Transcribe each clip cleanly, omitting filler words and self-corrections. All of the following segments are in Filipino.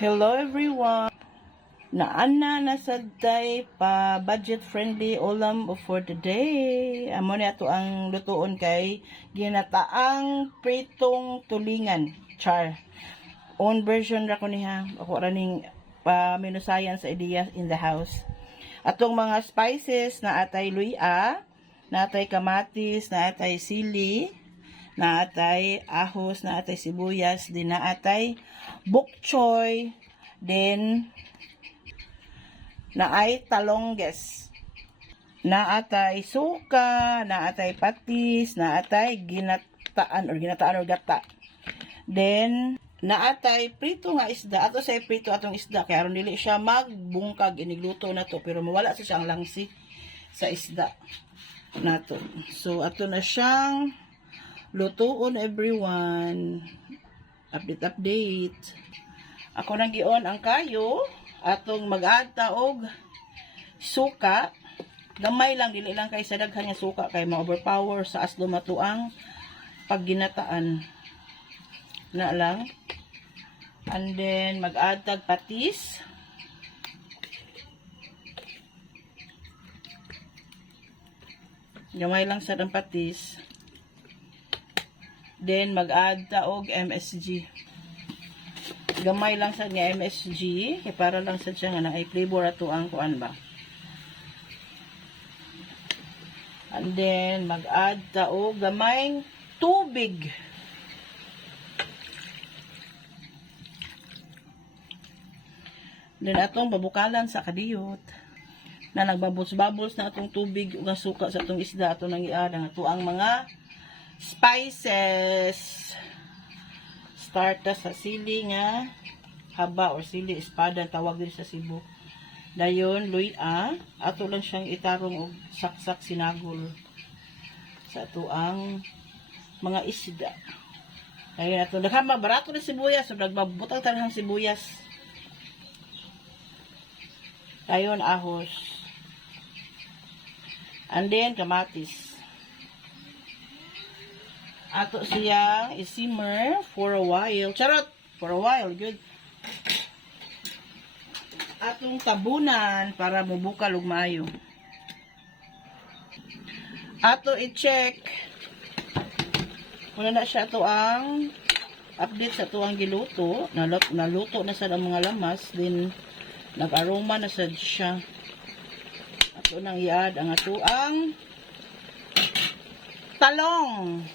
Hello everyone! Naana na sadday pa budget friendly ulam for today. Amo ni ato ang lutuon kay ginataang pritong tulingan. Char. Own version ra ko niha. Ako ra ning paminusayan sa ideas in the house. Atong mga spices na atay luya, na atay kamatis, na atay sili, na atay ahos, na atay sibuyas, din na atay bok choy, then na ay talongges, na atay suka, na atay patis, na atay ginataan or gata, then na atay prito nga isda. Ato sa prito atong isda kaya aron dili siya magbungkag inigluto na to pero mawala sa siyang langsi sa isda nato. So ato na siyang lutuon everyone. Update. Ako nang gion ang kayo atong mag-add ta og suka. Gamay lang, dili lang kay sa daghan nga suka kay ma-overpower sa asdo matuang pagginataan. Na lang. And then mag-add tag patis. Gamay lang sa ng patis. Then mag-add ta og MSG. Gamay lang sa nga MSG kay para lang sa siya nga ay flavor ato ang kuan ba. And then mag-add ta og gamayng tubig. Then atong babukalan sa kadiyot na nagbabos-babos na atong tubig ug suka sa atong isda ato nang i-add ang ato ang mga spices. Start ta sa sili nga haba or sili espada tawag din sa Cebu. Dayon luya, ato lang siyang itarong og saksak sinagol sa ato ang mga isda. Dayon ato daghang barato na sibuyas, so nagbabutang tanang sibuyas. Dayon ahos. And then kamatis. Ato siyang i-simmer for a while. Charot! For a while. Good. Atong tabunan para mubukal ug maayo. Ato i-check. Kung na siya ato ang update sa ato ang giluto. Naluto na sa mga lamas. Then, nag-aroma na sad siya. Ato nang i-add ang ato ang talong.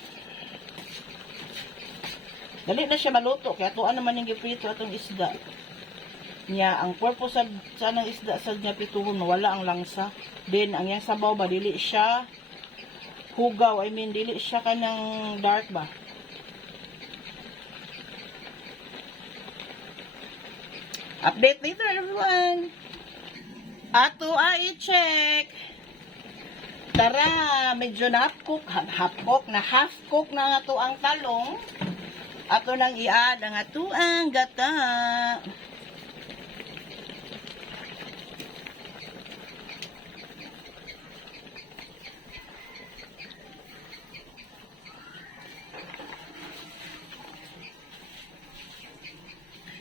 Dali na siya maluto, kaya tuan naman yung giprito atong isda. Nya, ang purpose sa ng isda sa niya pituhon, mawala ang langsa. Then, ang yang sabaw ba, dili siya hugaw, dili siya kanang dark ba. Update later, everyone. Ato ay i-check. Tara, medyo half cook na nga to ang talong. Ato nang i-add ang ato ang gata.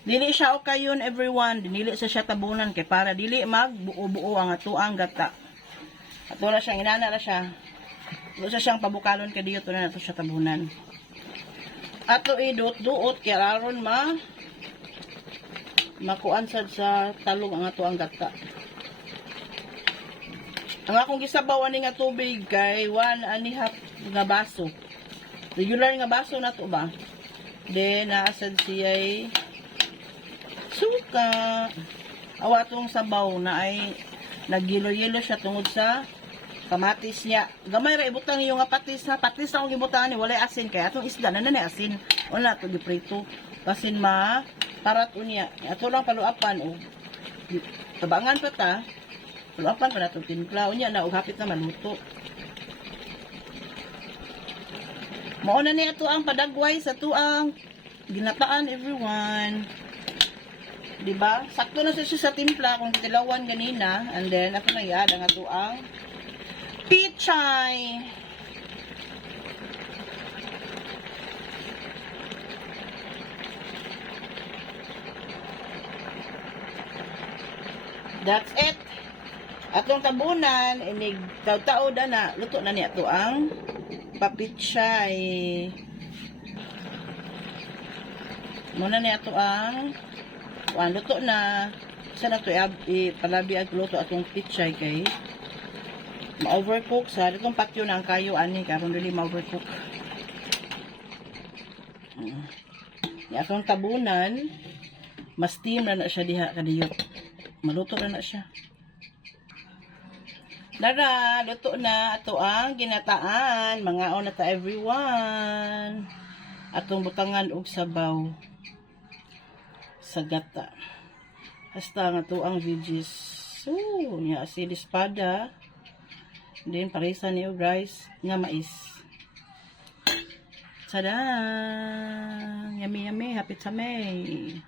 Dili siya o kayon everyone, dili sa siya tabunan kay para dili magbuo-buo ang ato ang gata. Ato na siyang inana na siya. Ato siya siyang pabukalon kay diyo na ato siya tabunan. Ato i-duot-duot kaya aron makuan sad sa talong ang ato ang gata. Ang akong gisabaw ani nga tubig kay 1.5 nga baso. Regular nga baso na to ba? Then naasad siya suka. Awa tong sabaw na ay naggilo-yelo siya tungod sa kamatis niya. Gamay ra ibutang iyo nga patis ha. Patis akong gibutangan ni walay asin kaya atong isda na asin. Wala to giprito. Basin parat unya. Ato lang paluapan o tabangan pa ta. Paluapan pa nato timpla unya na og hapit na maluto. Mao na ni ato ang padagway sa tuang ginataan everyone. Diba? Sakto na siya sa timpla kung titilawan ganina. And then ato na i-add ang ato ang pichay. That's it. Atong tabunan, inig taw-taod na, luto na niya to ang papichay. Muna niya to ang luto na. Sana to palabi ag luto atong pichay kay ma-overcook sa itong patyo na ang kayo ani karon dili ma-overcook. Atong tabunan, mas steam na siya diha kadiyot. Maluto na siya. Dara, luto na ato ang ginataan. Mga na ta everyone. Atong butangan og sabaw sa gata. Hasta nga to ang veggies. So, nya si espada. Then parisa niyo rice nga mais. Tada! Yummy yummy, happy sa May.